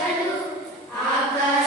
ఆకాశంలో జ్యోతులు